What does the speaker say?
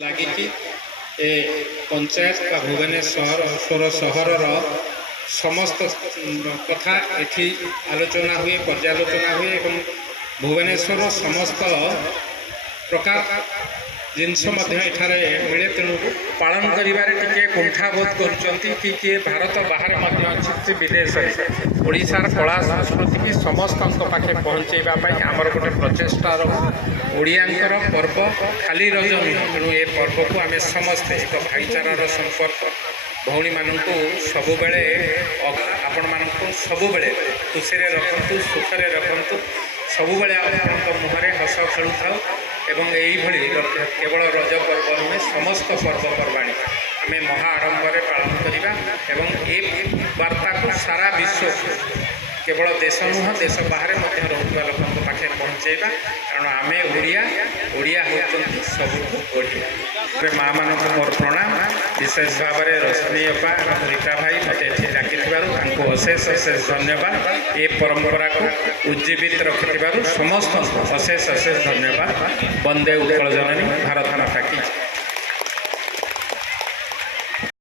लगी ए पंचायत का भुवनेश्वर सहर समस्त कथा एठी आलोचना हुए पर्यालोचना हुए एवं भुवनेश्वर समस्त प्रकार जिनस मिले तेणु पालन करें कुंठाबोध कर भारत बाहर अच्छी विदेश ओडिशार कला संस्कृति की समस्त पाखे पहुँचेवाई आमर गोटे प्रचेषा ओडियांकर पर्व खाली रज नुह तेणु ए पर्व को आम समस्ते एक भाईचारार संपर्क भौणी मानू सबु आपण मानू सबु खुशी रखु सुखरे रखु सबु मुहरे हस खेलु था एवं यही केवल रज पर्व नुहे समस्त पर्वपर्वाणी आम महा आडम्बरे पालन करवा एवं ए वार्ता को सारा विश्व केवल देश नुह देश बाहर रोकवा लोक पाखे पहुँचेगा कारण आम ओडिया होती सबुठ बढ़िया माँ मान मोर प्रणाम विशेष भाव में रश्मि अपा रीता भाई मत ये डाक अशेष अशेष धन्यवाद ये परंपरा को उज्जीवित रखि समस्त अशेष अशेष धन्यवाद। वंदे उत्कल जननी भारत माता की।